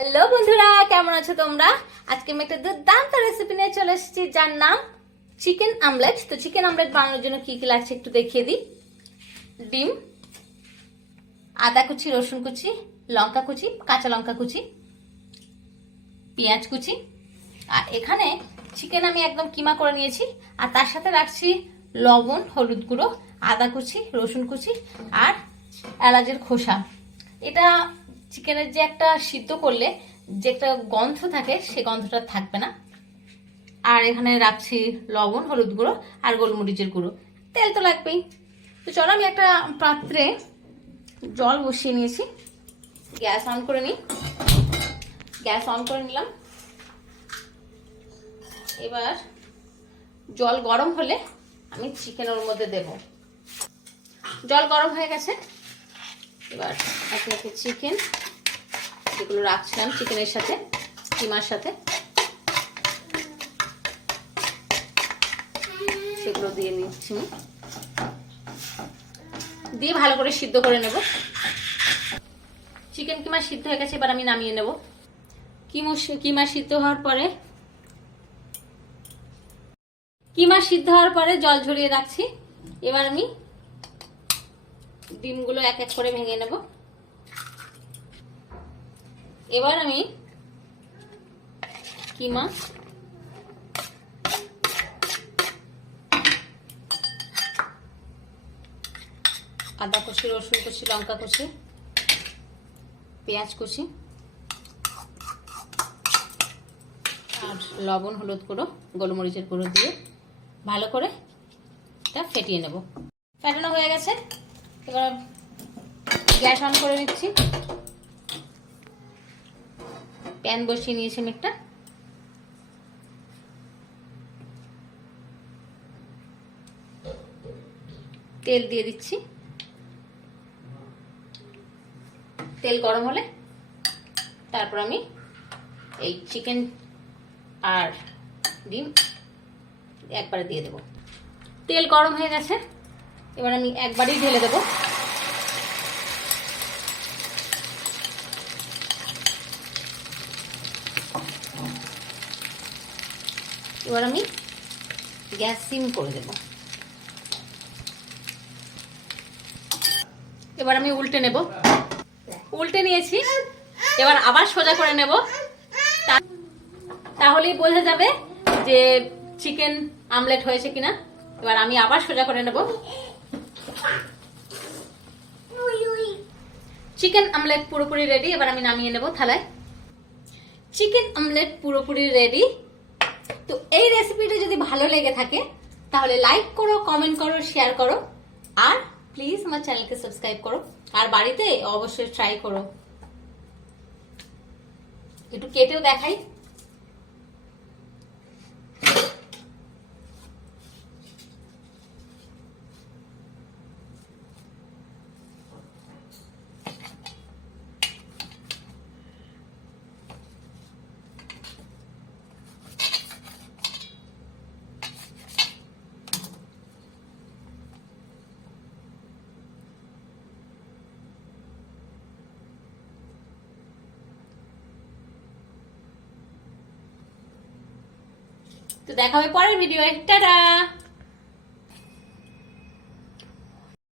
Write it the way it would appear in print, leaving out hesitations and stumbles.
Hello বন্ধুরা, কেমন আছো তোমরা? আজকে আমি একটা দুর্দান্ত রেসিপি নিয়ে চলে এসেছি, যার নাম চিকেন আমলেট। তো চিকেন আমলেট বানানোর জন্য কি কি লাগছে একটু দেখিয়ে দিই। ডিম, আদা কুচি, রসুন কুচি, লঙ্কা কুচি, কাঁচা লঙ্কা কুচি, পেঁয়াজ কুচি, আর এখানে চিকেন আমি একদম কিমা করে নিয়েছি। আর তার সাথে রাখছি লবণ, হলুদ গুঁড়ো, আদা কুচি, রসুন কুচি আর এলাচের খোসা। এটা চিকেনের যে একটা সিদ্ধ করলে যে একটা গন্ধ থাকে, সে গন্ধটা থাকবে না। আর এখানে রাখছি লবণ, হলুদ গুঁড়ো আর গোলমরিচের গুঁড়ো। তেল তো লাগবেই। তো চলো আমি একটা পাত্রে জল বসিয়ে নিয়েছি, গ্যাস অন করে নিই। গ্যাস অন করে নিলাম। এবার জল গরম হলে আমি চিকেন ওর মধ্যে দেব। জল গরম হয়ে গেছে। এবার একে একে চিকেন যেগুলো রাখছিলাম চিকেনের সাথে, কিমার সাথে, সেগুলো দিয়ে নিচ্ছি। দিয়ে ভালো করে সিদ্ধ করে নেব। চিকেন কিমা সিদ্ধ হয়ে গেছে, এবার আমি নামিয়ে নেব। কিমা সিদ্ধ হওয়ার পরে জল ঝরিয়ে রাখছি। এবার আমি ডিমগুলো এক এক করে ভেঙে নেব। এবার আমি কিমা, আদা কুচি, রসুন কুচি, লঙ্কা কুচি, পেঁয়াজ কুচি আর লবণ, হলুদ গুঁড়ো, গোলমরিচের গুঁড়ো দিয়ে ভালো করে এটা ফেটিয়ে নেব। ফেটানো হয়ে গেছে। এবার গ্যাস অন করে নিচ্ছি। প্যান বসিয়ে নিয়েছি আমি একটা। তেল দিয়ে দিচ্ছি। তেল গরম হলে তারপর আমি এই চিকেন আর ডিম একবারে দিয়ে দেব। তেল গরম হয়ে গেছে, এবার আমি একবারেই ঢেলে দেব। এবার আমি গ্যাস সিম করে দেব। এবার আমি উল্টে নেব। উল্টে নিয়েছি, এবার আবার সোজা করে নেব। তাহলেই বোঝা যাবে যে চিকেন আমলেট হয়েছে কিনা। এবার আমি আবার সোজা করে নেব। চিকেন আমলেট পুরোপুরি রেডি। এবার আমি নামিয়ে নেব থালায়। চিকেন আমলেট পুরোপুরি রেডি। তো এই রেসিপিটা যদি ভালো লেগে থাকে তাহলে লাইক করো, কমেন্ট করো, শেয়ার করো, আর প্লিজ আমার চ্যানেলকে সাবস্ক্রাইব করো। আর বাড়িতে অবশ্যই ট্রাই করো। একটু কেটেও দেখাই। তো দেখা হবে পরের ভিডিওয়ে। টাটা।